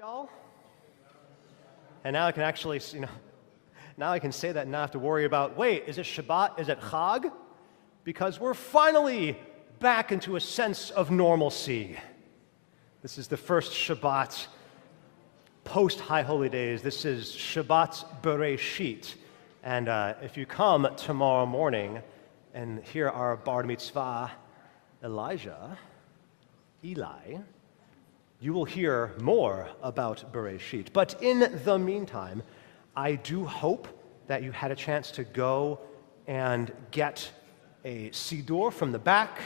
y'all. And now I can actually, now I can say that and not have to worry about, wait, is it Shabbat? Is it Chag? Because we're finally back into a sense of normalcy. This is the first Shabbat post-High Holy Days. This is Shabbat Bereshit. And if you come tomorrow morning and hear our bar mitzvah, Eli, you will hear more about Bereshit. But in the meantime, I do hope that you had a chance to go and get a siddur from the back,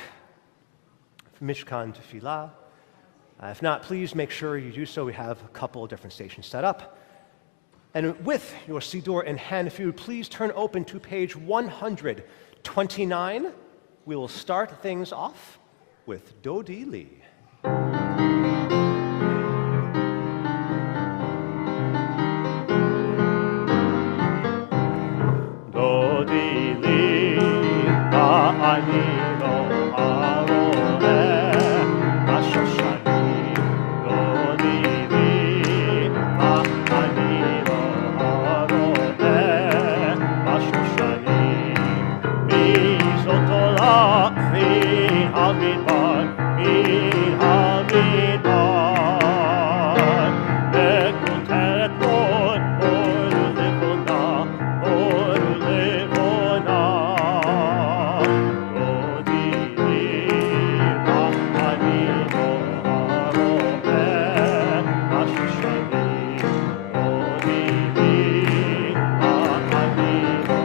Mishkan Tefillah. If not, please make sure you do so. We have a couple of different stations set up. And with your siddur in hand, if you would please turn open to page 129, we will start things off with Dodi Li. Dodi Li, Ba'ani lo aroeh, Ashoshani. Dodi Li, Ba'ani lo aroeh, Ashoshani. Mi zotola, mi hamidbar, mi hamidbar. Bekuteret Lord, oru levona, oru levona. Dodi li, Ba'ani lo aroeh, Ashoshani. Dodi li, Ba'ani lo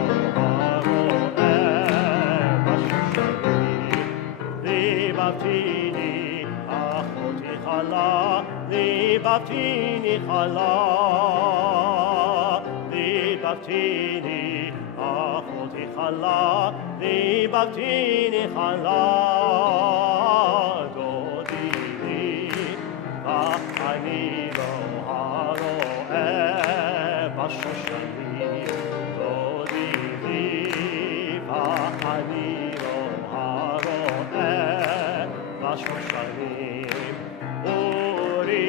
aroeh, Ashoshani. Libaftini, achoti chala, libaftini chala, libaftini, achoti chala, libaftini chala. Dodi li, Ba'ani lo aroeh, Ashoshani. Dodi li, Ba'ani lo aroeh, Ashoshani. Uri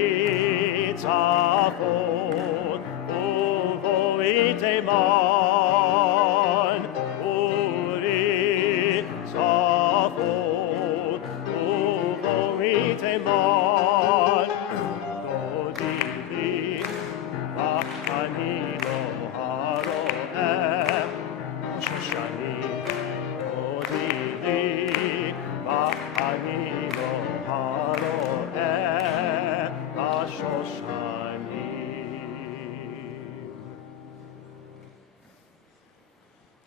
tzafon, uvo iteman. Uri tzafon, uvo iteman. Dodi li, Ba'ani lo aroeh, Ashoshani. Dodi li, Ba'ani lo aroeh, Ashoshani.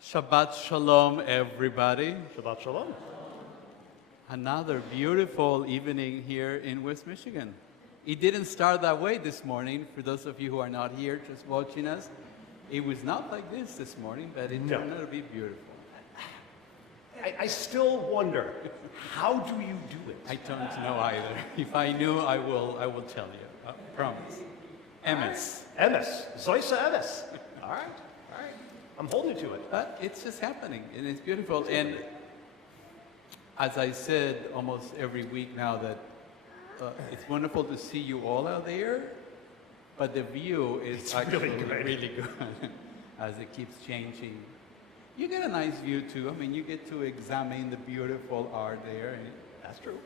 Shabbat Shalom, everybody. Shabbat Shalom. Another beautiful evening here in West Michigan. It didn't start that way this morning. For those of you who are not here, just watching us, it was not like this morning, but it No. turned out to be beautiful. I still wonder, how do you do it? I don't know either. If I knew, I will tell you. Promise. Emes. Emes. Zoysa Emes. All right. All right. I'm holding you to it. But it's just happening, and it's beautiful. And as I said almost every week now, that it's wonderful to see you all out there, but the view is It's actually really great. really good as it keeps changing. You get a nice view too. I mean, you get to examine the beautiful art there. And That's true.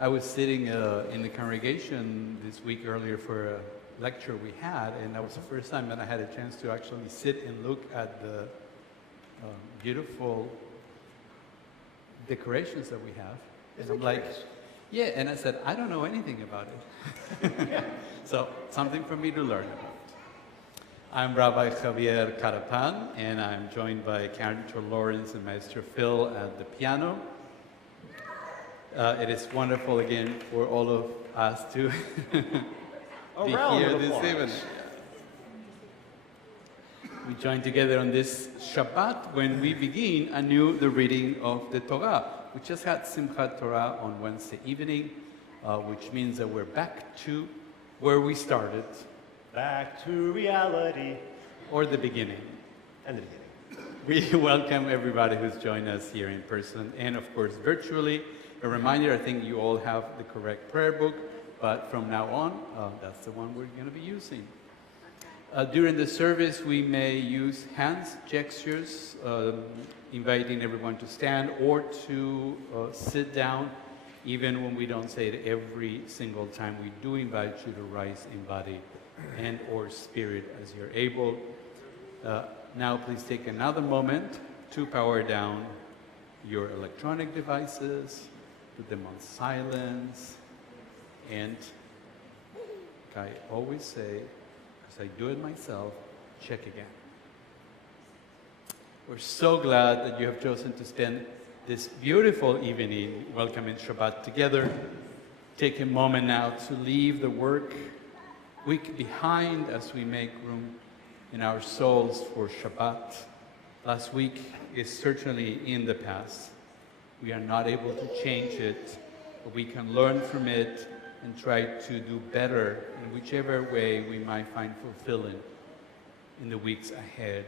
I was sitting in the congregation this week earlier for a lecture we had, and that was the first time that I had a chance to actually sit and look at the beautiful decorations that we have. And Isn't I'm it like, curious? yeah, and I said, I don't know anything about it. So, something for me to learn about. I'm Rabbi Javier Carapan, and I'm joined by Cantor Lawrence and Maestro Phil at the piano. It is wonderful again for all of us to A be round here of this applause. evening. We join together on this Shabbat when we begin anew the reading of the Torah. We just had Simchat Torah on Wednesday evening, which means that we're back to where we started, Back to reality. or the beginning. And the beginning. We welcome everybody who's joined us here in person and, of course, virtually. A reminder, I think you all have the correct prayer book. but from now on, that's the one we're going to be using. During the service, we may use hands gestures, inviting everyone to stand or to sit down, even when we don't say it every single time. We do invite you to rise in body and or spirit as you're able. Now please take another moment to power down your electronic devices, put them on silence, and like I always say, as I do it myself, check again. We're so glad that you have chosen to spend this beautiful evening welcoming Shabbat together. Take a moment now to leave the work week behind as we make room in our souls for Shabbat. Last week is certainly in the past. We are not able to change it, but we can learn from it and try to do better in whichever way we might find fulfilling in the weeks ahead.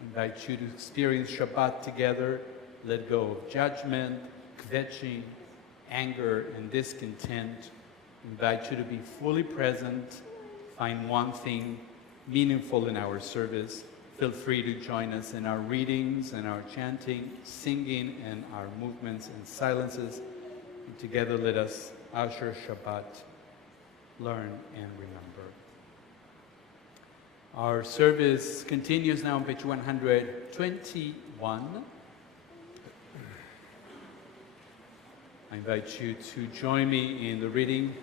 I invite you to experience Shabbat together, let go of judgment, kvetching, anger, and discontent. I invite you to be fully present, find one thing meaningful in our service. Feel free to join us in our readings and our chanting, singing, and our movements and silences. And together let us usher Shabbat, learn and remember. Our service continues now on page 121. I invite you to join me in the reading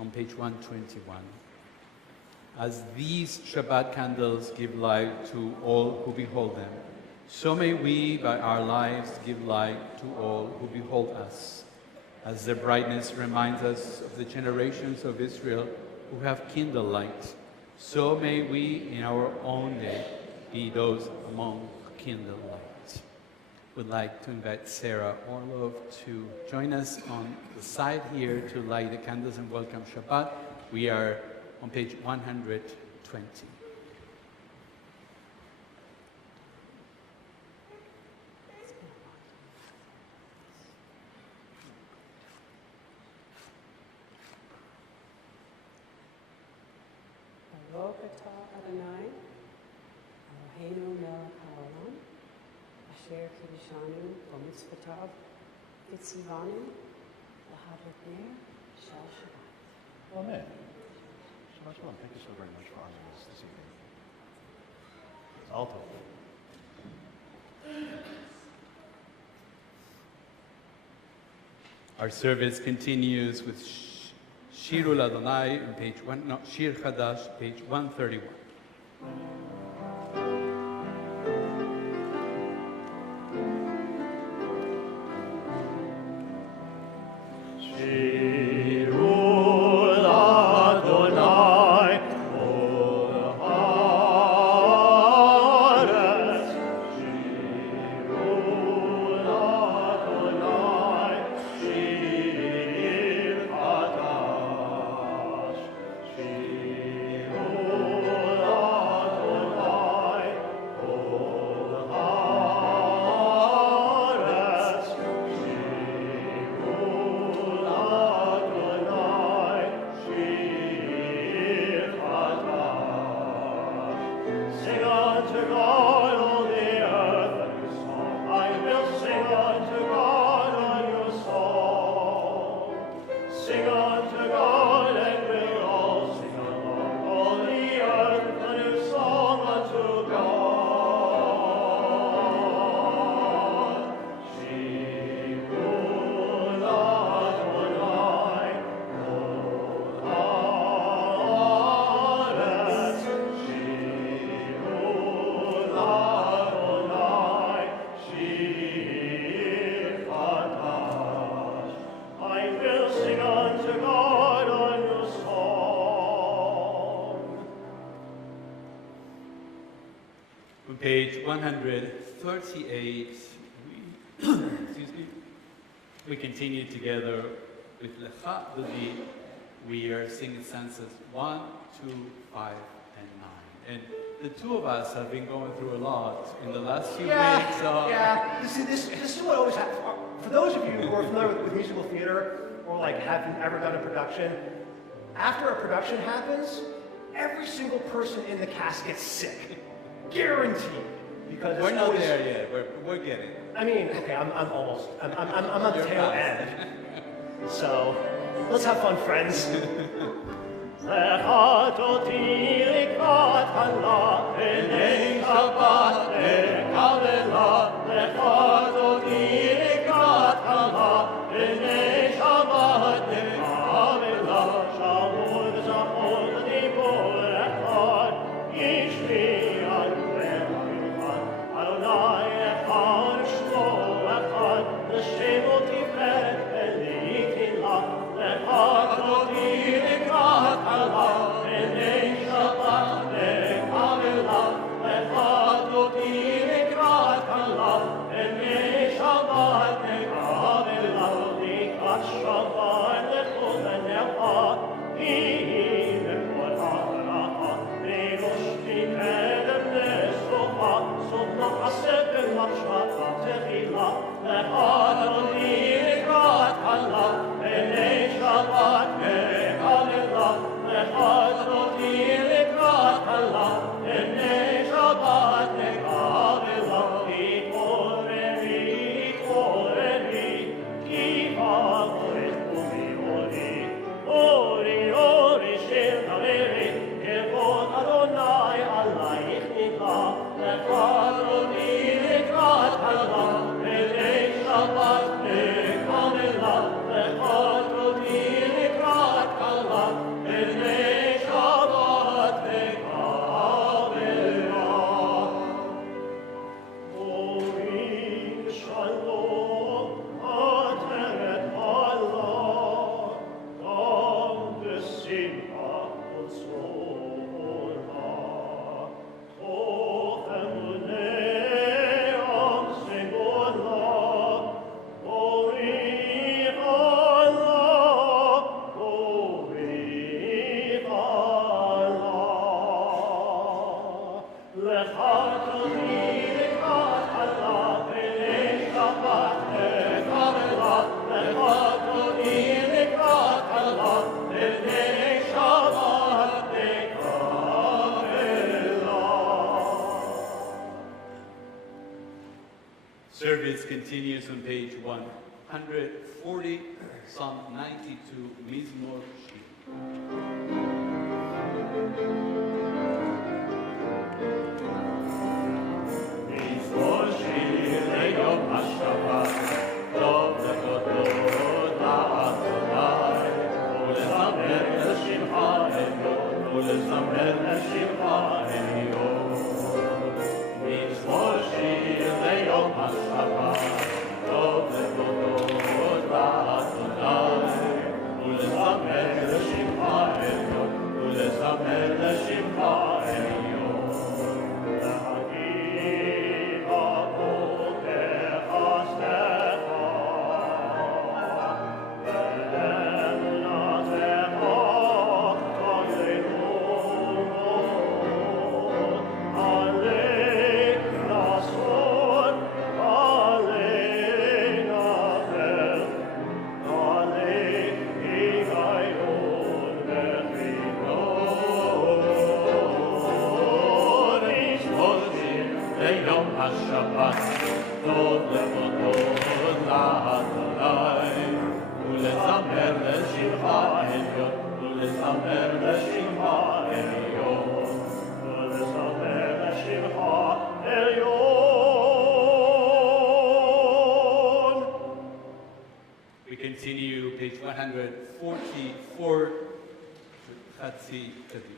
on page 121. As these Shabbat candles give light to all who behold them, so may we by our lives give light to all who behold us. As their brightness reminds us of the generations of Israel who have kindled light, so may we in our own day be those among who kindle light. Would like to invite Sarah Orlov to join us on the side here to light the candles and welcome Shabbat. We are on page 120. Baruch atah Adonai, Eloheinu melech haolam, asher kiddushanu b'mitzvotav v'tzivanu l'hadrat ner shel Shabbat. Amen. Shabbat shalom. Thank you so very much for honoring us this evening. Alto. Our service continues with Shirul Adonai on page Shir Chadash, page 131. Page 138, we continue together with Lecha Dodi. We are singing stanzas 1, 2, 5, and 9. And the two of us have been going through a lot in the last few weeks. So Yeah, this is what always happens. For those of you who are familiar with musical theater, or like haven't ever done a production, after a production happens, every single person in the cast gets sick. Guaranteed. Because We're not there yet. We're getting it. I mean, okay, I'm almost, I'm on the tail end. So, let's have fun, friends. Service continues on page 140, Psalm 92, Mizmor Shir. We continue page 144, Chatzi Kaddish.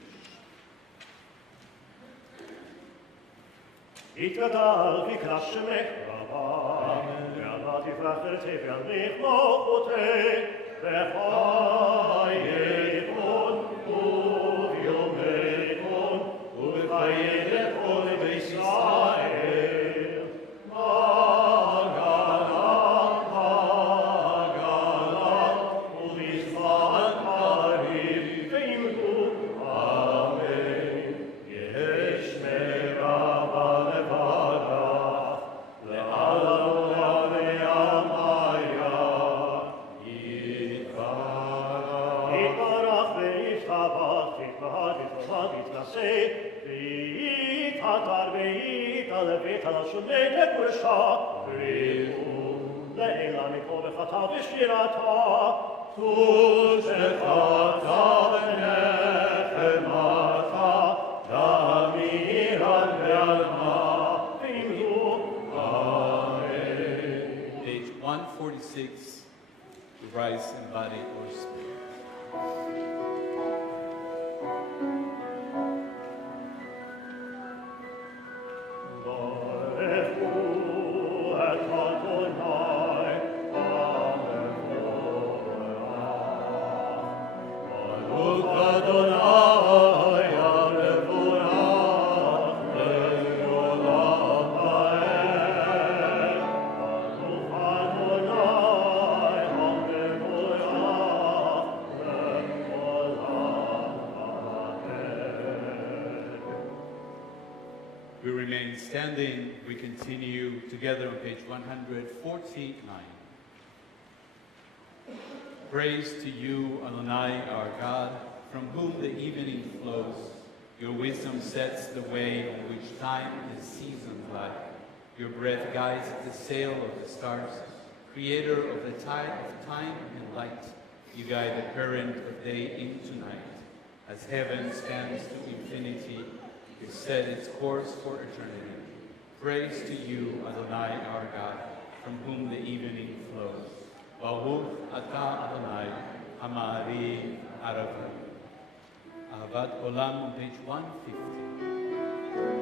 יתגדל מקדש שמך רבה, ועלה תפרח תרצה ועל מכמוחותי, בחיי יתמון וביומי יתמון, ובחיי יתמון בישראל. מגלה, מגלה, ובזמן קריב וימדו, אמן. יש מרבה לברך, לעלה וימיה, יתברך. Page 146, rise in body or spirit. We remain standing. We continue together on page 149. Praise to you, Adonai, our God, from whom the evening flows. Your wisdom sets the way on which time and seasons lie. Your breath guides the sail of the stars. Creator of the tide of time and light, you guide the current of day into night. As heaven stands to infinity, you set its course for eternity. Praise to you, Adonai, our God, from whom the evening flows. Baruch Ata Adonai, Hamari Arav. Ahavat Olam on page 150.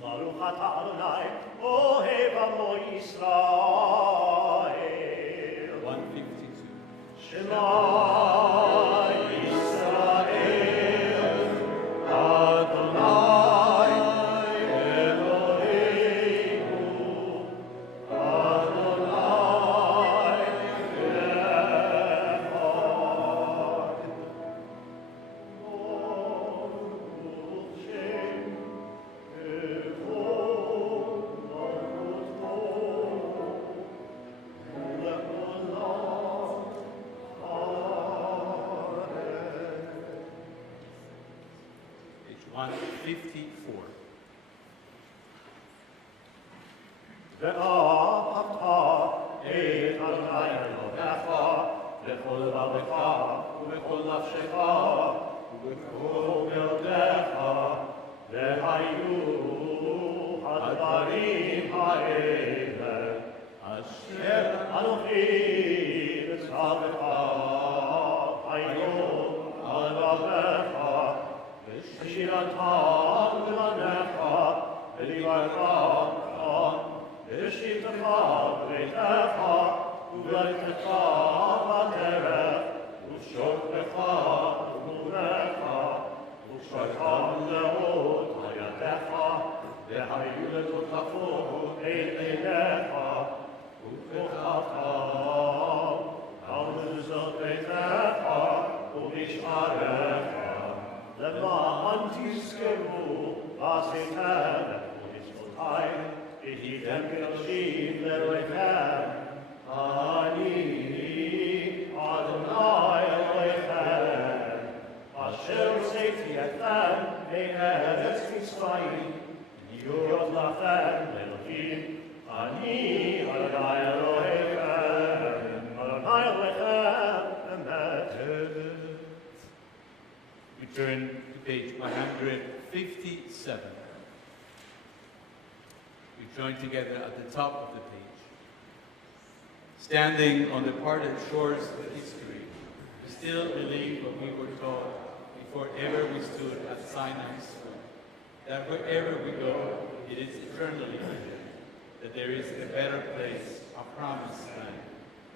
Baruch Ata Adonai, Ohev Amo Yisrael. 152. Shema Yisrael, Adonai Eloheinu, Adonai Echad. Baruch Shem Page 154. ואהבת את אדוני אלוהיך בכל לבבך ובכל נפשך ובכל מאודך, והיו הדברים האלה אשר אנוכי מצווך היום על לבבך ושירתם למענך ודיברך בשבתך וביתך ובלכתך בדרך ושוכבך ובגורך ושמרתם לאות על ידך והיו לטובתך את עיניך וכוחתם על מזוזות ביתך ובשעריך למען תזכרו ועשיתם ומצוותי והייתם קדושים לאלוהיכם. אני אדוני אלוהיכם אשר Asher safety at them, Eretz Mitzrayim, Yod Lachem Elohim, Ani Adonai Elohechem, Adonai Elohechem, Emet. We turn to page 157. We join together at the top of the page. Standing on the parted shores of history, we still believe what we were taught before ever we stood at Sinai's shore, that wherever we go, it is eternally written, that there is a better place, a promised land.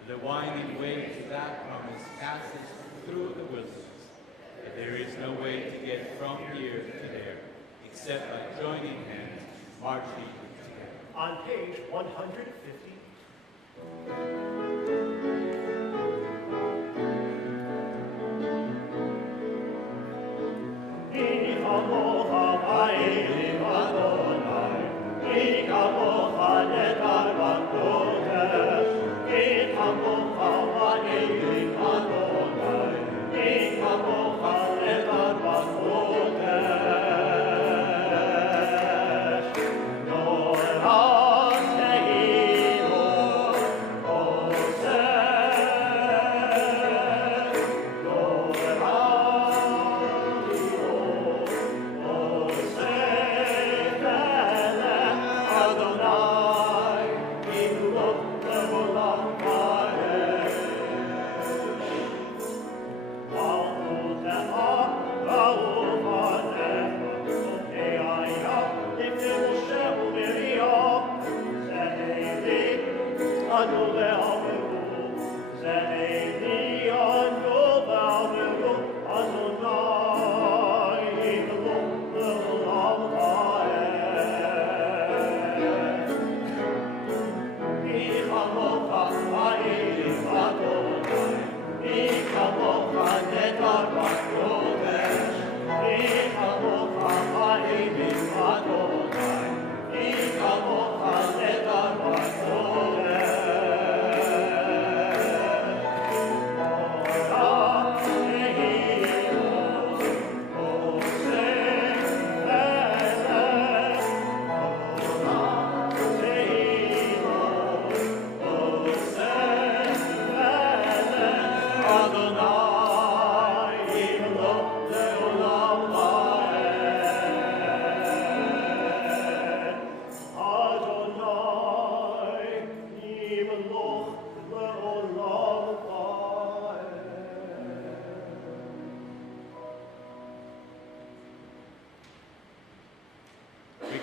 The winding way to that promise passes through the wilderness, but there is no way to get from here to there, except by joining hands, marching together. On page 150.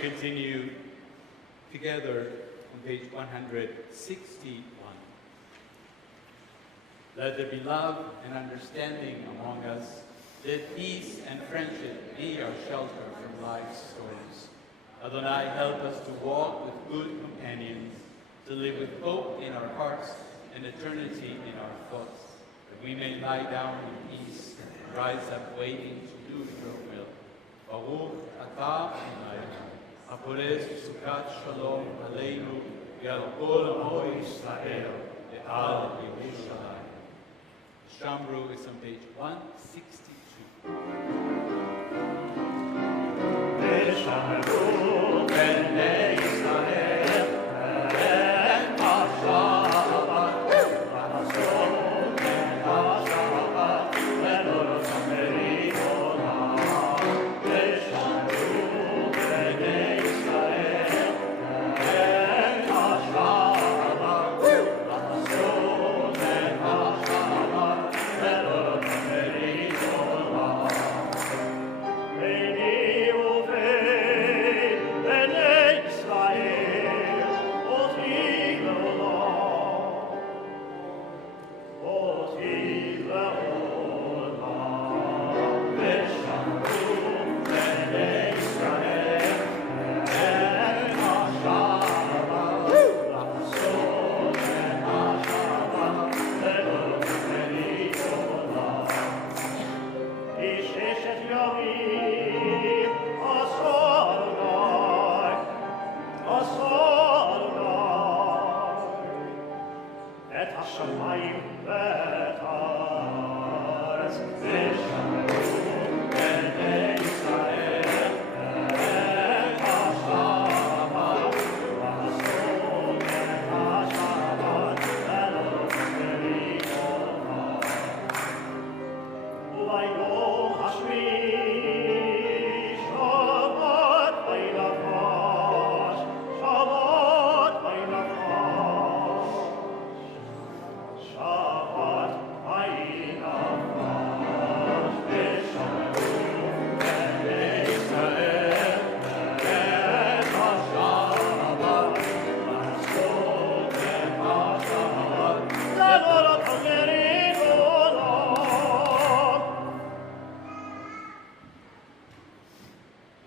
Continue together on page 161. Let there be love and understanding among us. Let peace and friendship be our shelter from life's storms. Adonai, help us to walk with good companions, to live with hope in our hearts and eternity in our thoughts, that we may lie down in peace and rise up waiting to do your will. Baruch atah Adonai. הפורש סוכת שלום עלינו ועל כל עמו ישראל ועל ירושלים. Shambru is on page 162. ושמרו בני ישראל את השבת, לעשות את השבת ולעשות מריבונה. ושמרו בני ישראל את השבת, לעשות את השבת ולעשות מריבונה.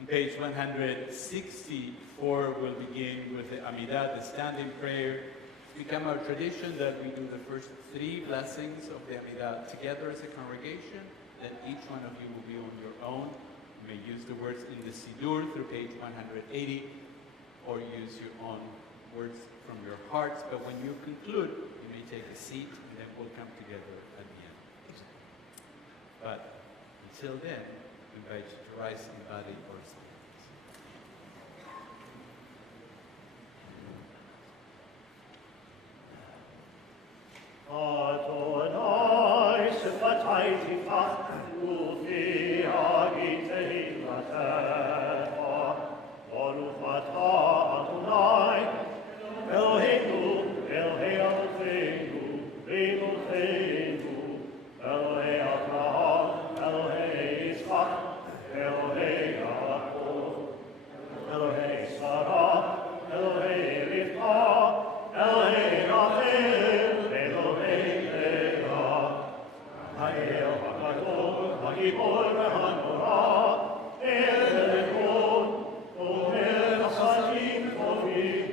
On page 164, we'll begin with the Amidah, the standing prayer. It's become our tradition that we do the first 3 blessings of the Amidah together as a congregation. Then each one of you will be on your own. You may use the words in the Siddur through page 180, or use your own words from your hearts. But when you conclude, you may take a seat, and then we'll come together at the end. But until then, we invite you to rise in body or silence. Adonai, Shabbatai Tifach, Ufi Agitei Latecha, Baruch atah Adonai, Eloheinu, Elohei Avotenu, Eloheinu, Elohei Avraham, Elohei Yitzchak, Elohei Yaakov, Elohei Sarah, Elohei Rivka, Elohei Rachel, Elohei Leah, Ha'el HaGadol, HaGibor VeHaNorah, El Elyon, Omer Chasadim Tovim,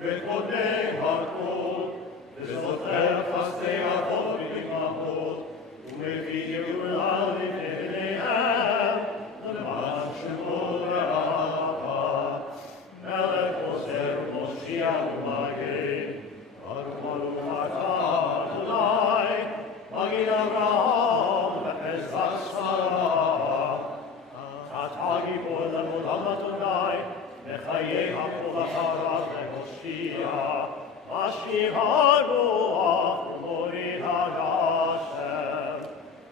Bekodei HaKol, Bezocher Chasdei Avot V'Imachot, Umevi Geula V'Nehnehem, L'man Shemo Ve'ahava, Melech Ozer Moshiach U'Magei, Baruch atah Adonai, Magid Avraham ve'Ezras Sarah, Atah Gibor L'Olam Adonai, Mechayei HaKol Acharav Lehoshia, Ashir HaRuach U'Mori HaYashem,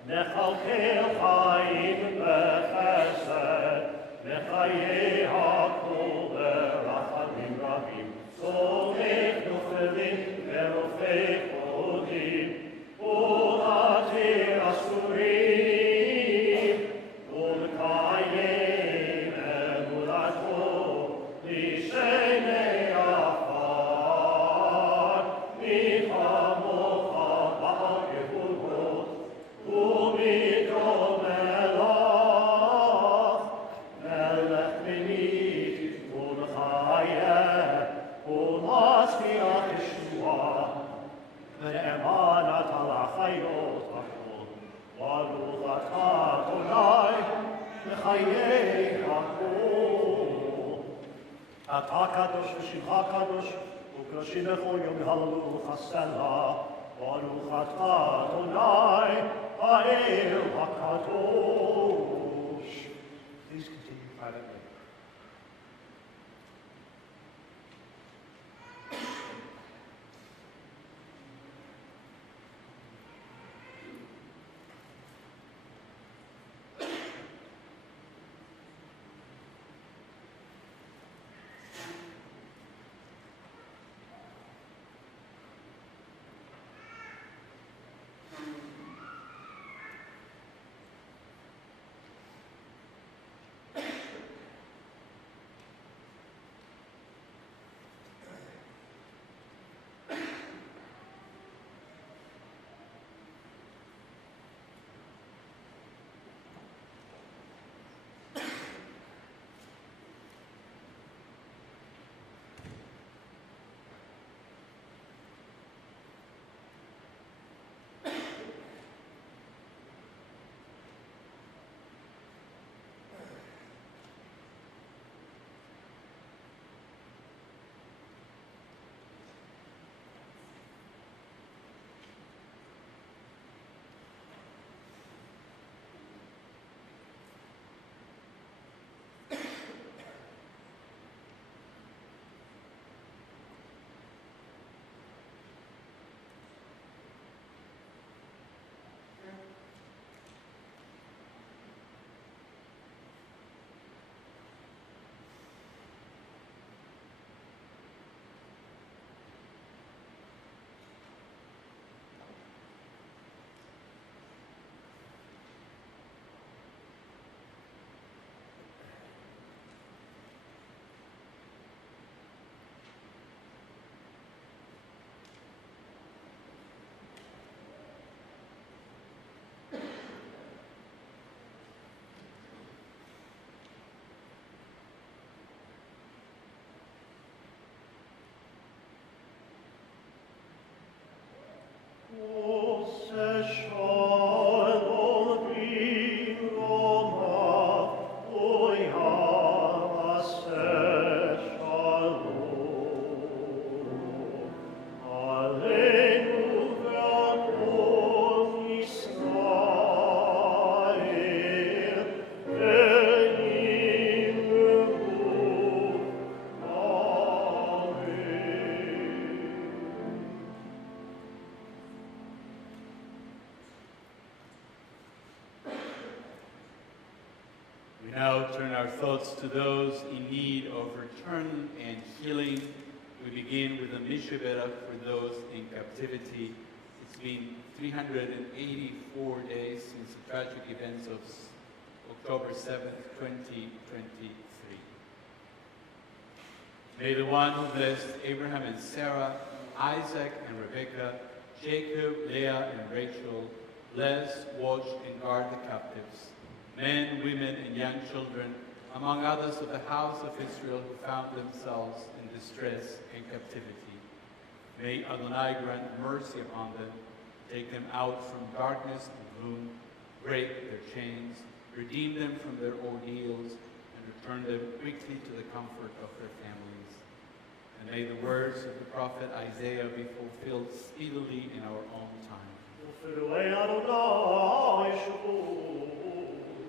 Nechalkel Chaim B'Chesed, Mechayei HaKol B'Rachamim Rabim, Somech Noflim Verofei Chodim, U'Atir Asurim, U'Mekayim Emulato, L'Shenei Afar, Michamocha Ba'al Yehudot, U'Midrom Melach, Melech Menit, U'Mechayeh, U'Mashiach Yeshua, Ve'emanat Al-Achayot HaKol, Baruch atah Adonai, Mechayei HaKol. Atah Kadosh V'Shimcha Kadosh, U'Kdoshim B'chol Yom Yhalelu Chasela, Baruch atah Adonai, Ha'el HaKadosh. Please continue privately. our thoughts to those in need of return and healing. We begin with a Mishaberach for those in captivity. It's been 384 days since the tragic events of October 7th, 2023. May the one who blessed Abraham and Sarah, Isaac and Rebekah, Jacob, Leah and Rachel, bless, watch, and guard the captives, men, women, and young children, among others of the house of Israel who found themselves in distress and captivity. May Adonai grant mercy upon them, take them out from darkness and gloom, break their chains, redeem them from their ordeals, and return them quickly to the comfort of their families. And may the words of the prophet Isaiah be fulfilled speedily in our own time.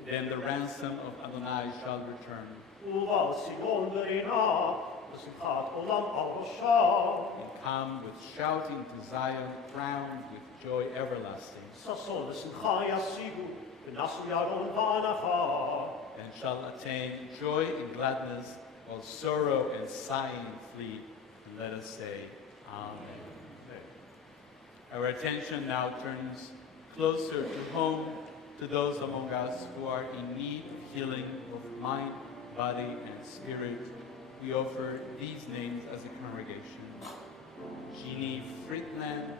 Then the ransom of Adonai shall return, and come with shouting to Zion, crowned with joy everlasting, and shall attain joy and gladness, while sorrow and sighing flee. And let us say, Amen. Our attention now turns closer to home, to those among us who are in need of healing of mind, body, and spirit. We offer these names as a congregation: Jeannie Friedland,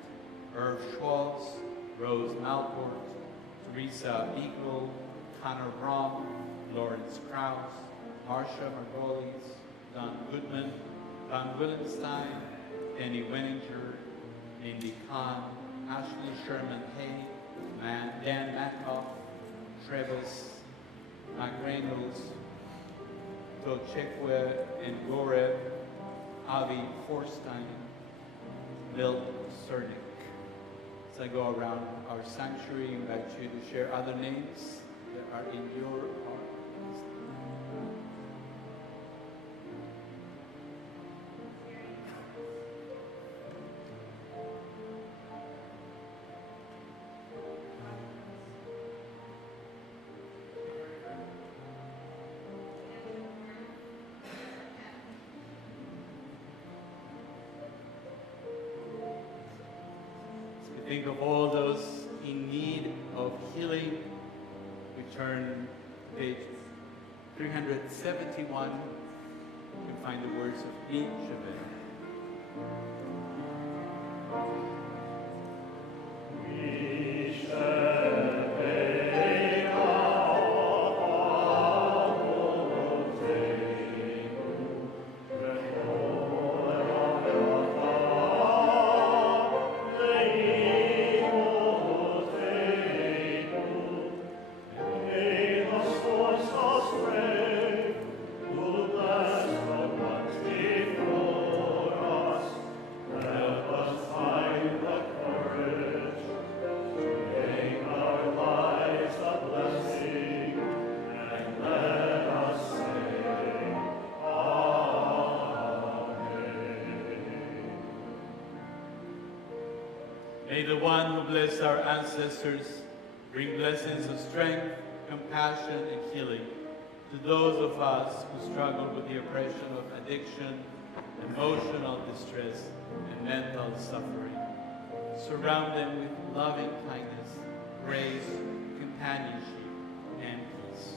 Irv Schwartz, Rose Malport, Teresa Beagle, Connor Braun, Lawrence Krause, Marsha Margolis, Don Goodman, Don Willenstein, Danny Wenninger, Mindy Kahn, Ashley Sherman Hay, Dan Matkoff, Travis, Mike Reynolds, Tochekwe and Gorev, Avi Forstein, Milt Cernick. As I go around our sanctuary, I invite you to share other names that are in your heart. Think of all those in need of healing. We turn page 371. You can find the words of each of them. May the one who blessed our ancestors bring blessings of strength, compassion, and healing to those of us who struggle with the oppression of addiction, emotional distress, and mental suffering. Surround them with loving kindness, grace, companionship, and peace.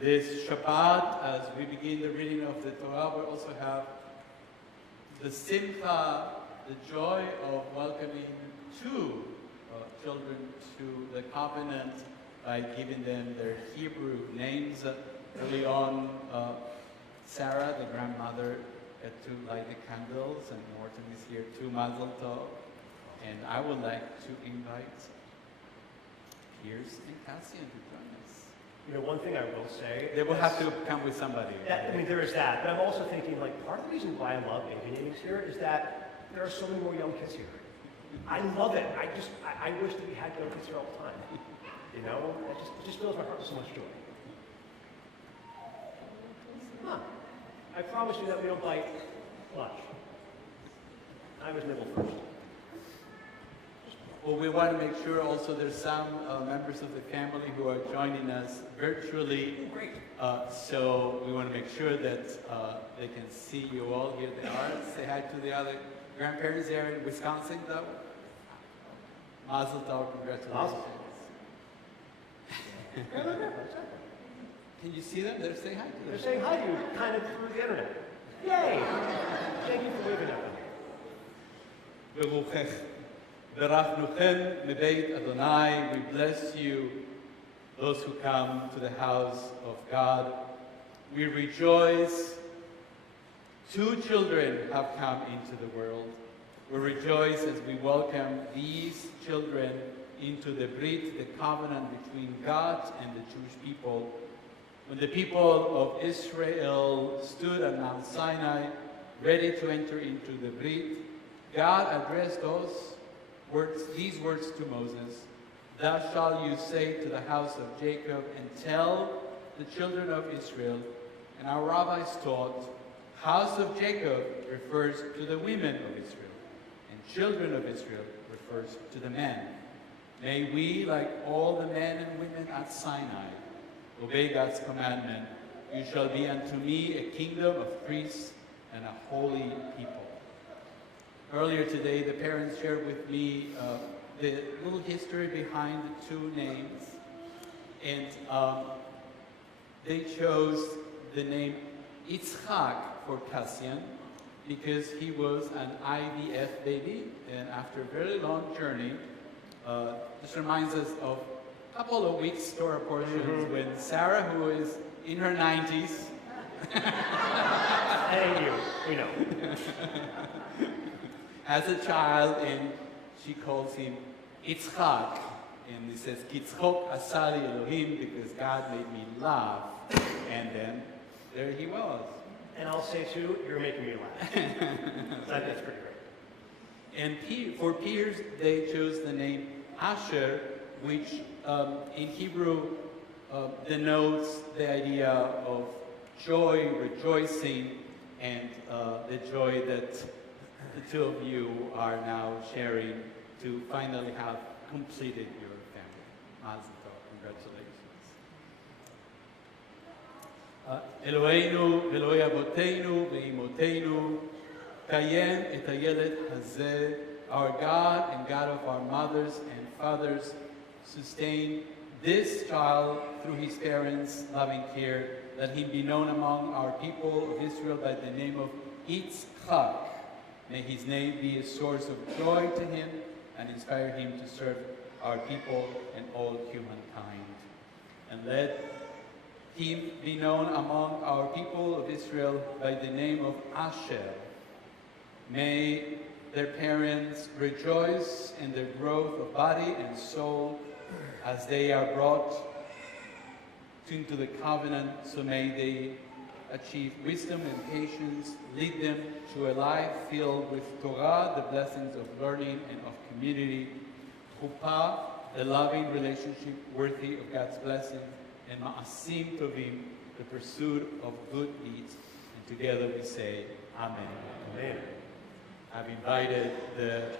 This Shabbat, as we begin the reading of the Torah, we also have the Simcha the joy of welcoming two children to the covenant by giving them their Hebrew names. Early on, Sarah, the grandmother, got to light the candles, and Morton is here too, Mazel Tov. And I would like to invite Piers and Cassian to join us. You know, one thing I will say... They will have to come with somebody. I mean, there is that, but I'm also thinking, like, part of the reason why I love baby namings here is that there are so many more young kids here. I love it. I wish that we had young kids here all the time. You know? It just fills my heart with so much joy. Huh. I promise you that we don't bite much. I was nibble first. Well, we want to make sure also there's some members of the family who are joining us virtually. Great. So we want to make sure that they can see you all. Here they are. Say hi to the other grandparents there in Wisconsin, though. Mazel Tov, congratulations. Can you see them? They're saying hi to you. They're saying hi to you, kind of through the internet. Yay! Thank you for waving at them. Beruchech. Berachnuchem mebeit Adonai. We bless you, those who come to the house of God. We rejoice. Two children have come into the world. We rejoice as we welcome these children into the Brit, the covenant between God and the Jewish people. When the people of Israel stood at Mount Sinai, ready to enter into the Brit, God addressed these words to Moses. Thus shall you say to the house of Jacob and tell the children of Israel. And our rabbis taught, house of Jacob refers to the women of Israel, and children of Israel refers to the men. May we, like all the men and women at Sinai, obey God's commandment. You shall be unto me a kingdom of priests and a holy people. Earlier today, the parents shared with me the little history behind the two names. And they chose the name Yitzchak for Cassian because he was an IVF baby. And after a very long journey, this reminds us of a couple of weeks Torah portions when Sarah, who is in her 90s, And you, we know. has a child, and she calls him Yitzchak. And he says, Kitzchok asali Elohim, because God made me laugh. And then there he was. And I'll say too, you're making me laugh. That's pretty great. And for Piers, they chose the name Asher, which in Hebrew denotes the idea of joy, rejoicing, and the joy that the two of you are now sharing to finally have completed your family. Mazel tov, congratulations. Eloheinu ve'Eloi avoteinu ve'imoteinu kayem et hayeled hazeh. Our God and God of our mothers and fathers, sustain this child through his parents' loving care, that he be known among our people of Israel by the name of Yitzchak. May his name be a source of joy to him and inspire him to serve our people and all humankind. And let him be known among our people of Israel by the name of Asher. May their parents rejoice in their growth of body and soul as they are brought into the covenant, so may they achieve wisdom and patience, lead them to a life filled with Torah, the blessings of learning and of community, Chuppah, a loving relationship worthy of God's blessing, and Ma'asim Tovim, the pursuit of good deeds. And together we say, Amen. Amen. I've invited the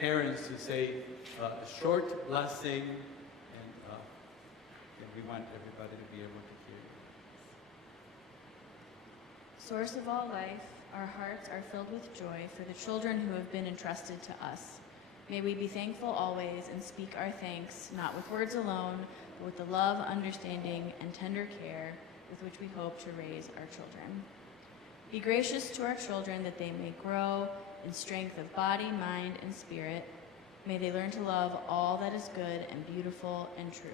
parents to say a short blessing, and we want everybody to be able to hear. Source of all life, our hearts are filled with joy for the children who have been entrusted to us. May we be thankful always and speak our thanks, not with words alone, but with the love, understanding, and tender care with which we hope to raise our children. Be gracious to our children that they may grow in strength of body, mind, and spirit. May they learn to love all that is good and beautiful and true.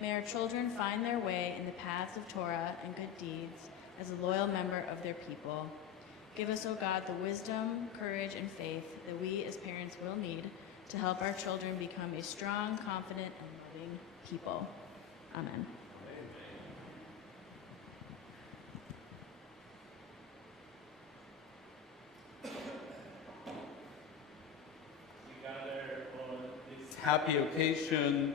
May our children find their way in the paths of Torah and good deeds as a loyal member of their people. Give us, O God, the wisdom, courage, and faith that we as parents will need to help our children become a strong, confident, and loving people. Amen. Happy occasion,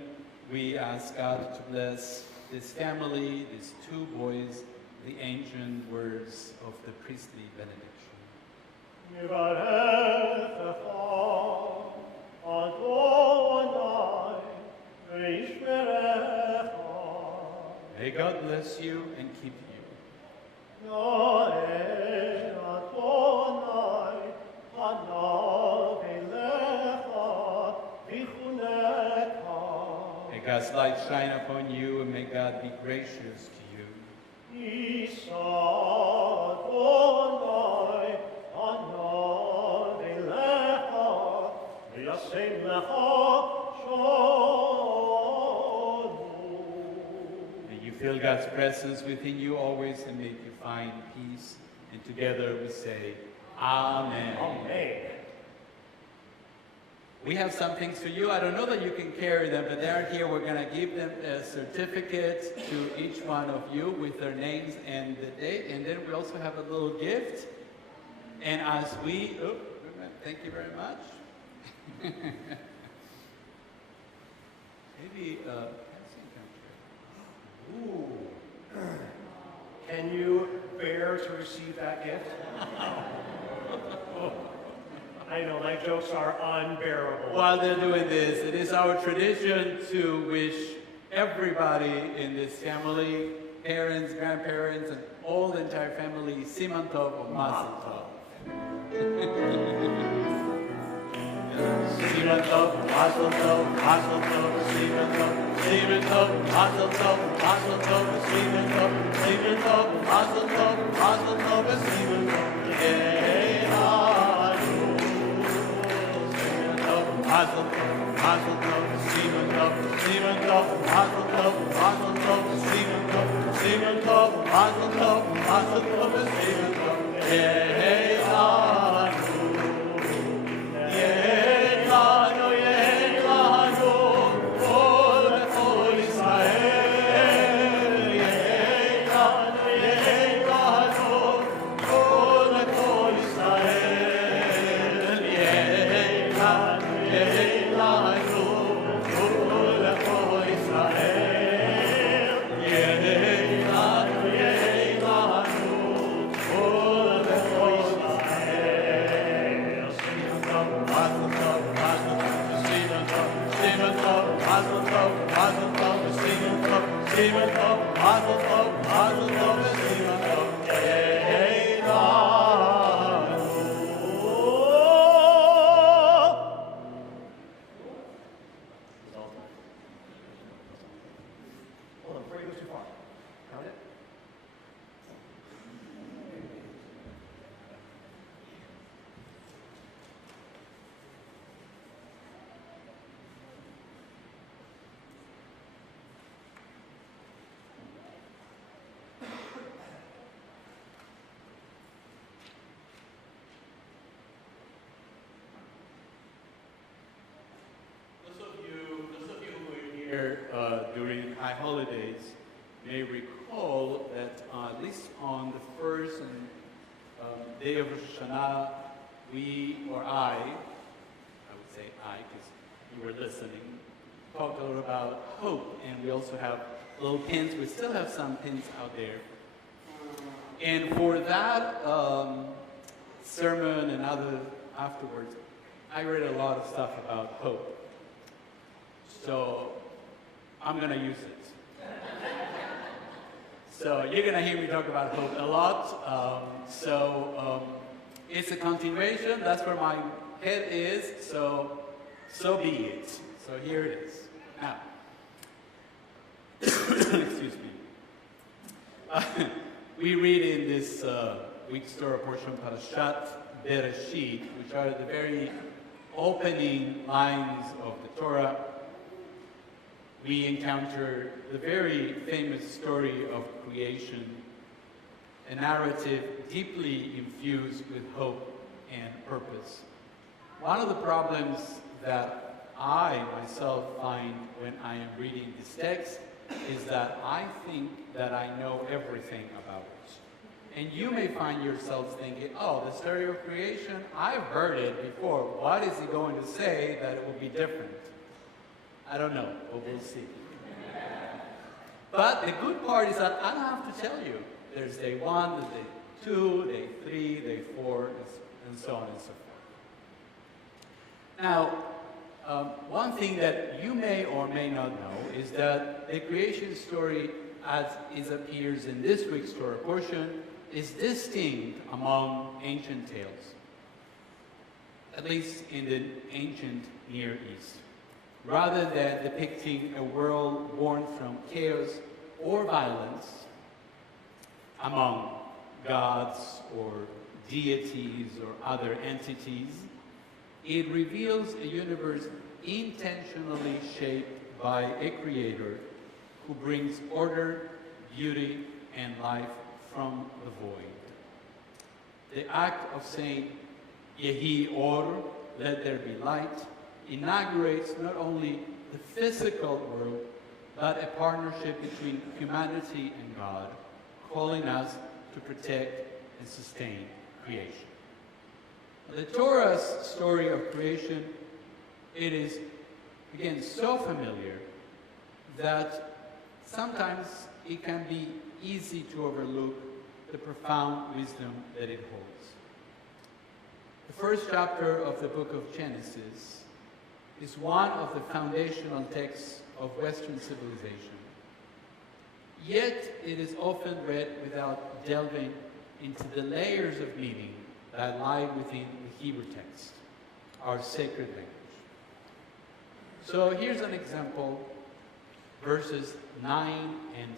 we ask God to bless this family, these two boys, the ancient words of the priestly benediction. May God bless you and keep you. May God's light shine upon you, and may God be gracious to you. May you feel God's presence within you always, and make you find peace. And together we say, Amen. Amen. We have some things for you. I don't know that you can carry them, but they're here. We're going to give them a certificate to each one of you with their names and the date. And then we also have a little gift. And as we, thank you very much. Maybe, ooh. Can you bear to receive that gift? I know, my jokes are unbearable. While they're doing this, it is our tradition to wish everybody in this family, parents, grandparents, and all the entire family, Siman Tov or Mazel Tov. Siman Tov, Mazel Tov, Mazel Tov, Siman Tov, Siman Tov, Mazel Tov, Mazel Tov, Siman Tov, Siman Tov, Mazel Tov, Mazel Tov, Siman Tov. Mazel Tov, Mazel Tov, Siman Tov, Siman Tov, Mazel Tov, Mazel Tov, Siman Tov, Siman Tov, Mazel Tov, Mazel Tov, Siman Tov. Yeilanu, Yeilanu, Yeilanu, Kol Israel. Yeilanu, Yeilanu, Kol Israel. Siman Tov, Mazel Tov, Mazel Tov, Siman Tov, Yeilanu. Hold on, before you go too far. Count it. Those of you who were here during high holidays may recall that at least on the first day of Rosh Hashanah, I would say I, because you were listening, talked a little about hope, and we also have little pins. We still have some pins out there. And for that sermon and other afterwards, I read a lot of stuff about hope. So I'm going to use it. So you're going to hear me talk about hope a lot. It's a continuation. That's where my head is. So be it. So here it is. Now, excuse me. We read in this week's Torah portion, Parashat Bereshit, which are the very opening lines of the Torah, we encounter the very famous story of creation, a narrative deeply infused with hope and purpose. One of the problems that I myself find when I am reading this text is that I think that I know everything about it. And you may find yourselves thinking, oh, the story of creation, I've heard it before. What is he going to say that it will be different? I don't know, but we'll see. But the good part is that I don't have to tell you. There's day 1, there's day 2, day 3, day 4, and so on and so forth. Now, one thing that you may or may not know is that the creation story, as it appears in this week's Torah portion, is distinct among ancient tales, at least in the ancient Near East. Rather than depicting a world born from chaos or violence among gods or deities or other entities, it reveals a universe intentionally shaped by a creator who brings order, beauty, and life from the void. The act of saying, Yehi Or, let there be light, inaugurates not only the physical world, but a partnership between humanity and God, calling us to protect and sustain creation. The Torah's story of creation, it is, again, so familiar that sometimes it can be easy to overlook the profound wisdom that it holds. The first chapter of the book of Genesis is one of the foundational texts of Western civilization. Yet it is often read without delving into the layers of meaning that lie within the Hebrew text, our sacred language. So here's an example, verses 9 and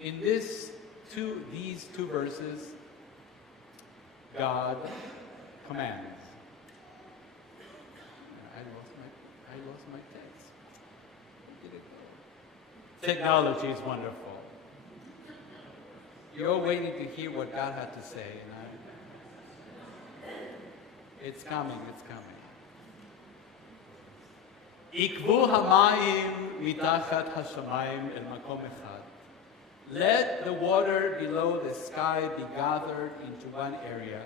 10. In these two verses, God commands. I lost my text. Where did it go? Technology is wonderful. You're waiting to hear what God had to say, and it's coming, it's coming. Ikvu hamayim mitachat hashamayim el makom echad. Let the water below the sky be gathered into one area,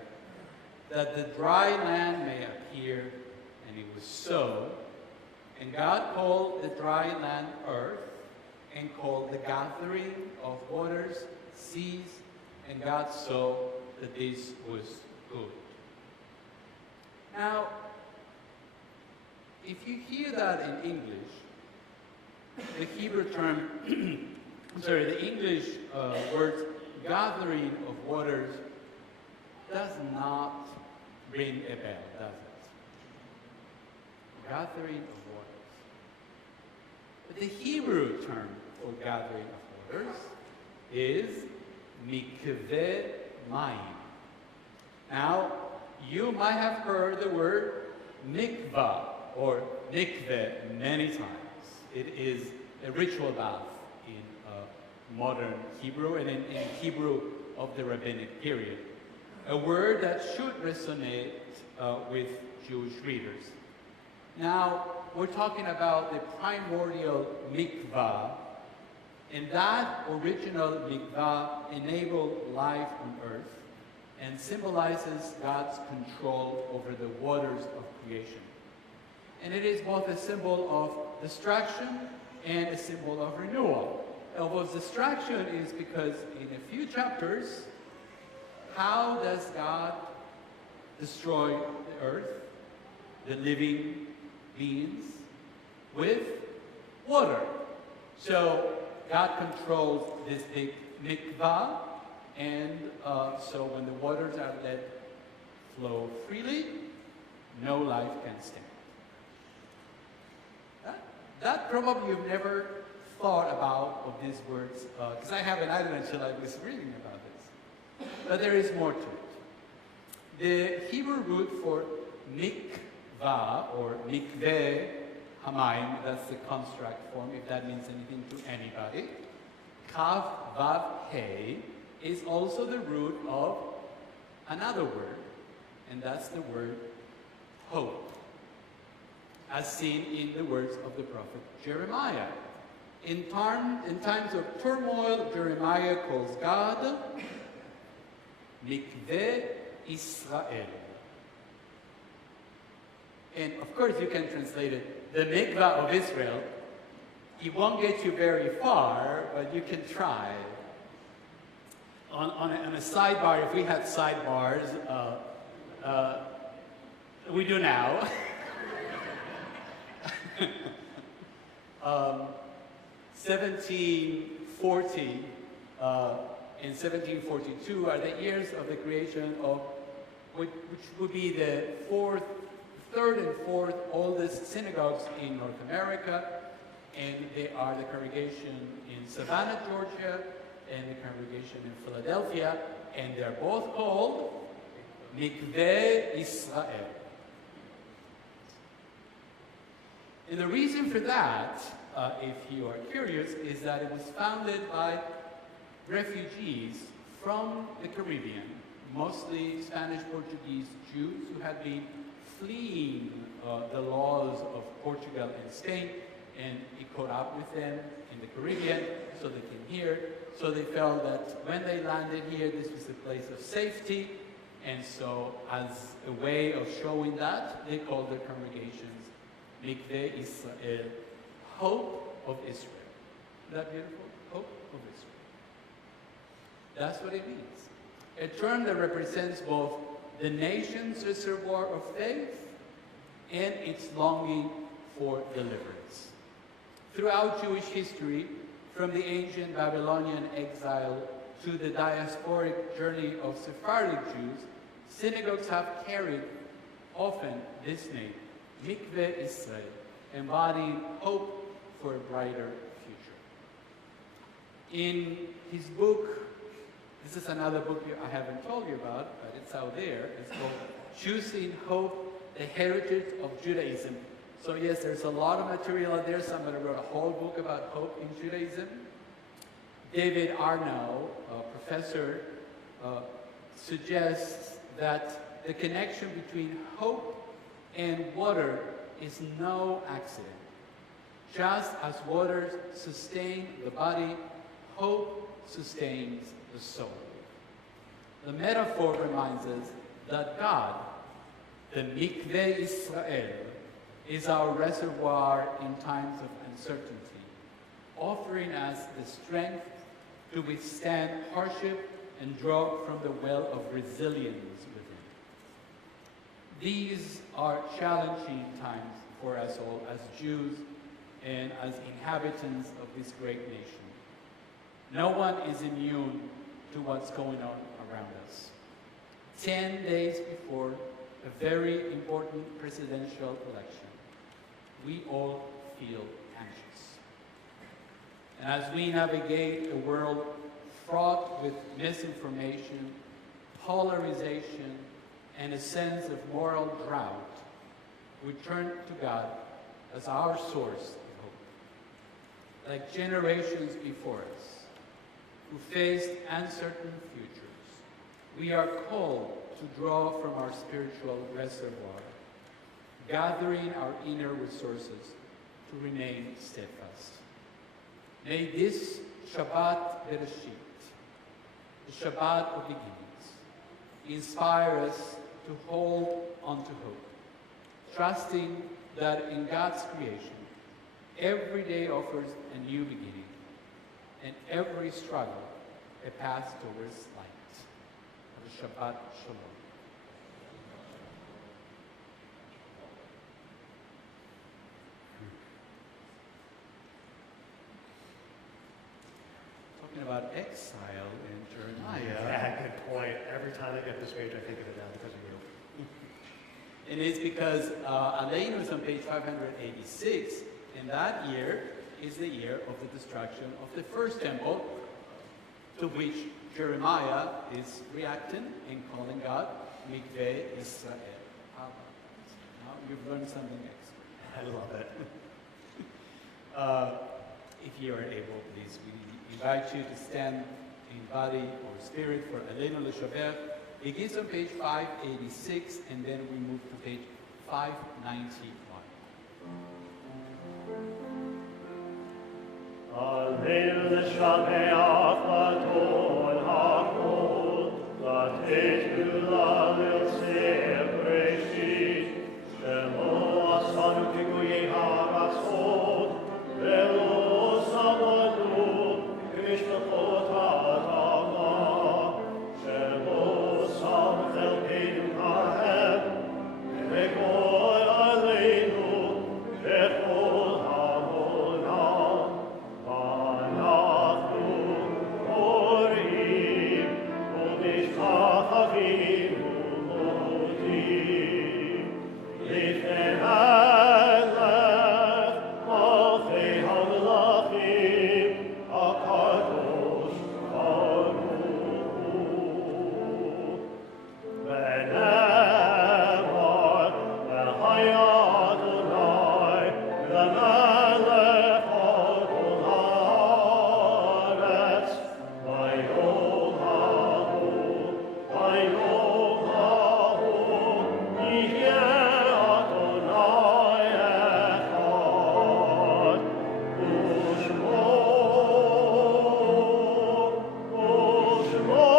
that the dry land may appear. And it was so. And God called the dry land earth, and called the gathering of waters seas, and God saw that this was good. Now, if you hear that in English, the Hebrew term, the English word gathering of waters does not ring a bell, does it? Gathering of waters. But the Hebrew term for gathering of waters is mikveh mayim. Now, you might have heard the word mikvah or mikveh many times. It is a ritual bath in modern Hebrew and in Hebrew of the rabbinic period. A word that should resonate with Jewish readers. Now, we're talking about the primordial mikvah, and that original mikvah enabled life on earth and symbolizes God's control over the waters of creation. And it is both a symbol of destruction and a symbol of renewal. Of destruction is because in a few chapters, how does God destroy the earth, the living beings? With water. So God controls this big mikvah, and so when the waters are let flow freely, no life can stand. That probably you've never thought about of these words, because I haven't either until I was reading about this. But there is more to it. The Hebrew root for mikvah or mikveh hamayim, that's the construct form, if that means anything to anybody. Kav vav he is also the root of another word, and that's the word hope, as seen in the words of the prophet Jeremiah. In times of turmoil, Jeremiah calls God Mikveh Israel. And of course you can translate it, the mikvah of Israel. It won't get you very far, but you can try. On a sidebar, if we had sidebars, we do now. 1740 and 1742 are the years of the creation of which would be the third and fourth oldest synagogues in North America, and they are the congregation in Savannah, Georgia, and the congregation in Philadelphia, and they're both called Mikveh Israel. And the reason for that, if you are curious, is that it was founded by refugees from the Caribbean, mostly Spanish Portuguese Jews who had been fleeing the laws of Portugal and Spain, and it caught up with them in the Caribbean, so they came here. So they felt that when they landed here, this was a place of safety, and so as a way of showing that, they called their congregations Mikveh Israel, hope of Israel. Isn't that beautiful? Hope of Israel. That's what it means. A term that represents both the nation's reservoir of faith and its longing for deliverance. Throughout Jewish history, from the ancient Babylonian exile to the diasporic journey of Sephardic Jews, synagogues have carried often this name, Mikveh Israel, embodying hope for a brighter future. In his book, this is another book I haven't told you about, but it's out there. It's called Choosing Hope, the Heritage of Judaism. So yes, there's a lot of material out there. Somebody wrote a whole book about hope in Judaism. David Arno, a professor, suggests that the connection between hope and water is no accident. Just as water sustains the body, hope sustains the soul. The metaphor reminds us that God, the Mikveh Israel, is our reservoir in times of uncertainty, offering us the strength to withstand hardship and draw from the well of resilience within. These are challenging times for us all as Jews and as inhabitants of this great nation. No one is immune to what's going on around us. 10 days before a very important presidential election, we all feel anxious. And as we navigate a world fraught with misinformation, polarization, and a sense of moral drought, we turn to God as our source of hope. Like generations before us, who faced uncertain futures, we are called to draw from our spiritual reservoir, gathering our inner resources to remain steadfast. May this Shabbat Bereshit, the Shabbat of beginnings, inspire us to hold on to hope, trusting that in God's creation, every day offers a new beginning, and every struggle a path towards light. Shabbat Shalom. Talking about exile in Jeremiah. Yeah, good point. Every time I get this page, I think of it now because of you. And it's because Aleinu is on page 586, and that year is the year of the destruction of the first temple, to which Jeremiah is reacting and calling God Mikveh Israel. How about that? Now you've learned something extra. I love it. If you are able, please, we invite you to stand in body or spirit for Aleinu L'Shaber. It begins on page 586, and then we move to page 591. Aleinu L'Shabeach L'Adon HaKol, L'Ateit Gula L'Yotzer Bereshit, Shelo Asanu K'Goyei HaRatzot, Velo Samanu K'Mishpachot HaAdama, Shelo Sam Chelkeinu Kahem, V'Goi Aleinu Bechol HaOlam. V'anachnu korim u'mishpach Avinu modim lifnei Melech Malchei HaMelachim HaKadosh Baruch Hu. V'n'emar v'chaya Adonai v'melech Adon haaretz v'yom hahu yihyeh Adonai echad u'shmo echad.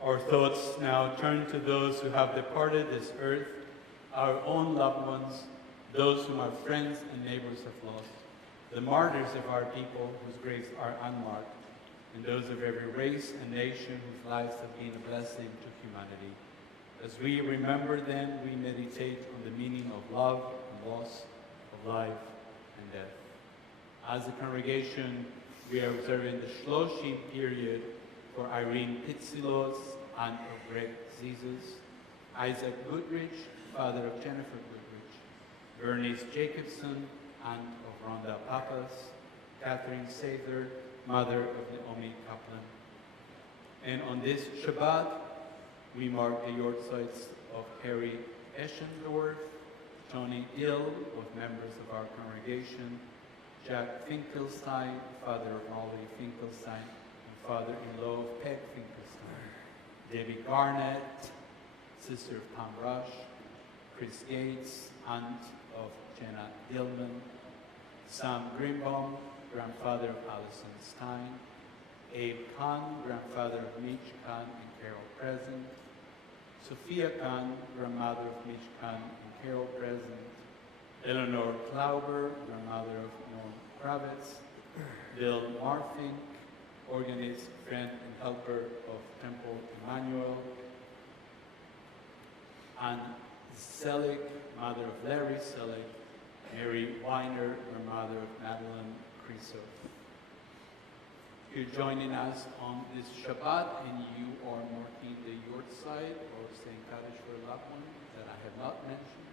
Our thoughts now turn to those who have departed this earth, our own loved ones, those whom our friends and neighbors have lost, the martyrs of our people whose graves are unmarked, and those of every race and nation whose lives have been a blessing to humanity. As we remember them, we meditate on the meaning of love and loss, of life and death. As a congregation, we are observing the Shloshim period for Irene Pitzilos, aunt of Greg Zizos, Isaac Goodrich, father of Jennifer Goodrich, Bernice Jacobson, aunt of Rhonda Pappas, Catherine Sather, mother of Naomi Kaplan. And on this Shabbat, we mark the yortzites of Harry Eschendorf, Tony Dill, both members of our congregation, Jack Finkelstein, father of Molly Finkelstein, and father-in-law of Peg Finkelstein, Debbie Garnett, sister of Tom Rush, Chris Gates, aunt of Jenna Dillman, Sam Greenbaum, grandfather of Allison Stein, Abe Kahn, grandfather of Mitch Kahn and Carol Present, Sophia Kahn, grandmother of Mitch Kahn and Carol Present, Eleanor Klauber, grandmother of Norm Kravitz, Bill Marfink, organist, friend, and helper of Temple Emanuel, Anne Selig, mother of Larry Selig, Mary Weiner, grandmother of Madeline Kriso. You're joining us on this Shabbat, and you are marking the yortzeit or saying Kaddish for a loved one that I have not mentioned.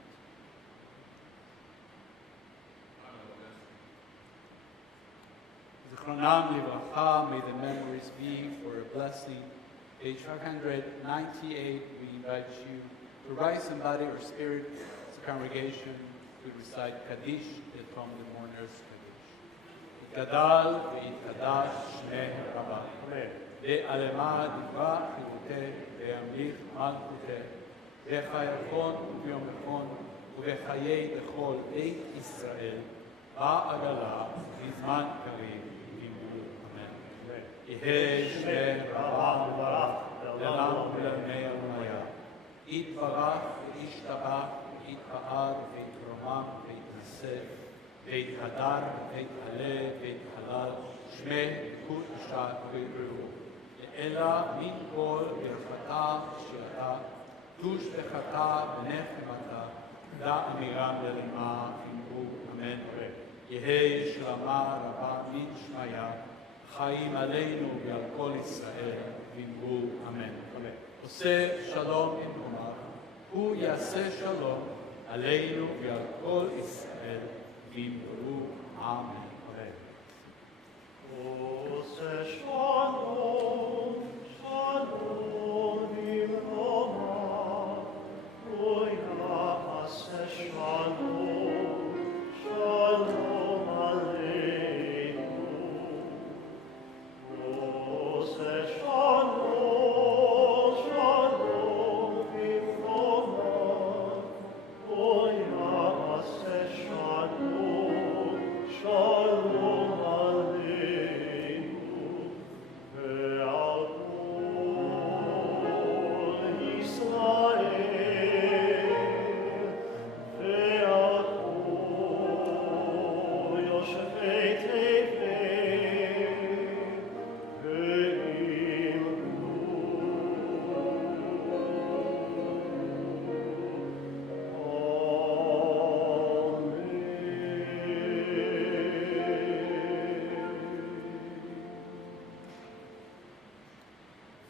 Zichronam Livracha, may the memories be for a blessing. Page 598, we invite you to rise in body or spirit as a congregation to recite Kaddish from the mourner's Kaddish. Gadal v'yitkadash shnei rabba. Ve'alema divra chivuteh ve'amlich malchuteh. Ve'chayachon u'yomechon u'vechayei bechol beit Yisrael. Ba'agala b'zman karev. Amen. Yehei shnei rabba le'lam u'lemei Adonai. Yitvarach v'yishtabach v'yitpa'ar v'yitromam v'yitnaseh. Beit Hadar, Beit Haleh, Beit Halal, Shmeh, Kut, Shat, Ve'ru. Ela, min kol, birchata, shirata, tush bechata, v'nechemata, da amiram lelima, imru, amen. Yehei shlama, rabba, min shmaya, חיים עלינו ועל כל ישראל, ואמרו אמן. עושה שלום עם אומה, הוא יעשה שלום עלינו ועל כל ישראל, ואמרו אמן. Ose shalom, shalom in Roma, Ase shalom, shalom aleinu. Ose shalom, shalom in Roma, Ase shalom, shalom aleinu.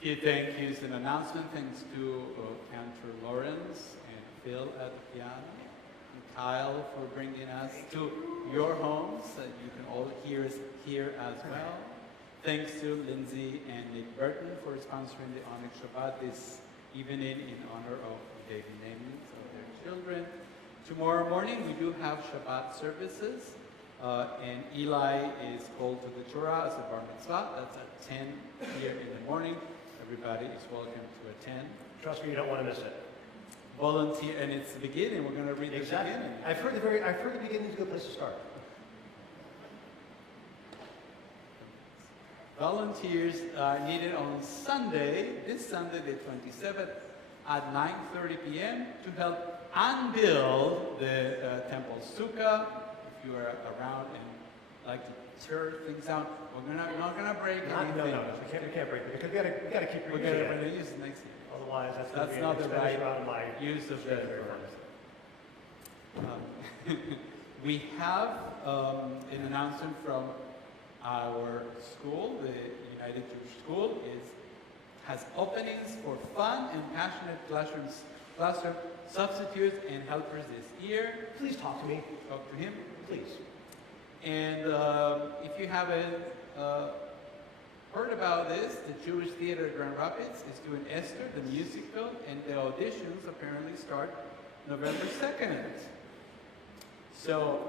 Few thank yous and announcement. Thanks to Cantor Lawrence and Phil at the piano, and Kyle for bringing us to your homes that you can all hear us here as well. Thanks to Lindsay and Nick Burton for sponsoring the Onyx Shabbat this evening in honor of the baby namings of their children. Tomorrow morning we do have Shabbat services, and Eli is called to the Torah as a bar mitzvah. That's at 10 here in the morning. Everybody is welcome to attend. Trust me, you don't want to miss it. Volunteer, and it's the beginning. We're going to read the beginning. I've heard the beginning is a good place to start. Volunteers are needed on Sunday, this Sunday, the 27th, at 9:30 p.m. to help unbuild the temple sukkah. If you are around and like to tear things out, we're not gonna break anything. No, we can't break it because we gotta keep We're reusing gonna it. use it next year. Otherwise, That's not the right out of my use of the funds. We have an announcement from our school. The United Jewish School has openings for fun and passionate classroom substitutes and helpers this year. Please talk to me. Talk to him. Please. And if you haven't heard about this, the Jewish Theater Grand Rapids is doing Esther, the musical, and the auditions apparently start November 2nd. So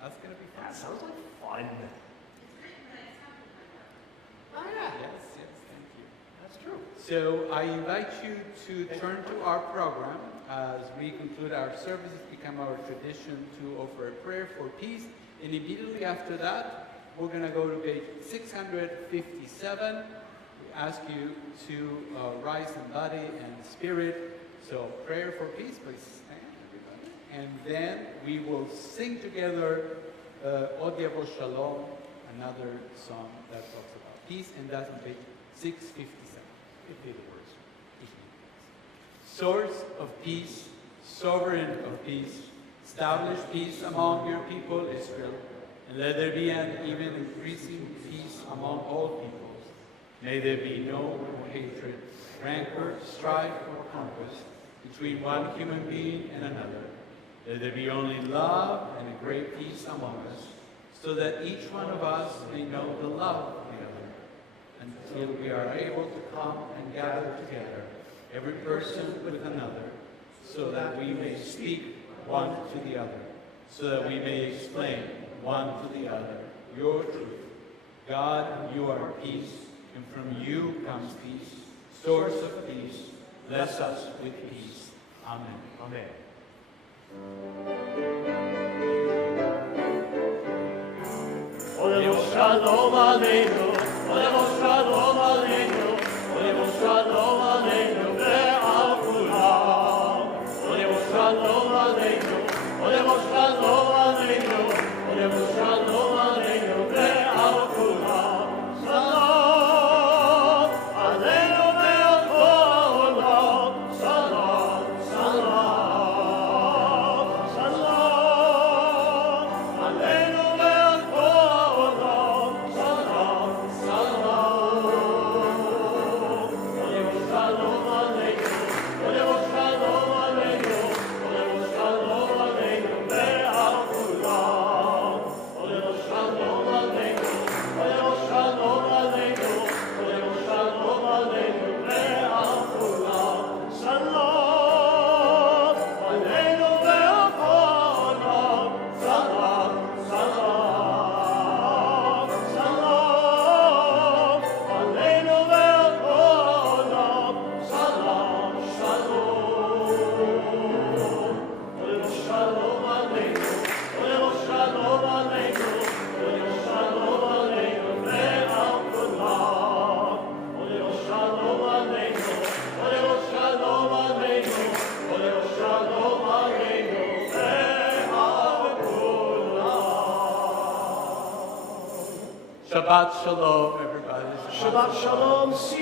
that's going to be fun. That sounds like fun. Oh, yeah. Yes, thank you. That's true. So I invite you to turn to our program as we conclude our service. It's become our tradition to offer a prayer for peace. And immediately after that, we're going to go to page 657. We ask you to rise in body and spirit. So prayer for peace, please stand, everybody. And then we will sing together Od Yavo Shalom, another song that talks about peace, and that's on page 657. Repeat the words. Source of peace, sovereign of peace, establish peace among your people, Israel, and let there be an even increasing peace among all peoples. May there be no more hatred, rancor, strife, or conquest between one human being and another. Let there be only love and a great peace among us, so that each one of us may know the love of the other, until we are able to come and gather together, every person with another, so that we may speak one to the other, so that we may explain one to the other your truth. God, you are peace, and from you comes peace, source of peace. Bless us with peace. Amen. Amen. Olemo shalom aleinu, olemo shalom aleinu, olemo shalom aleinu ve'al kulam. Olemo shalom aleinu, olemo shalom aleinu, olemo shalom aleinu ve'al kulam. Salam aleinu ve'al kol ha'olam. Salam, salam, salam. Shabbat Shalom, everybody. Shabbat Shalom. See you.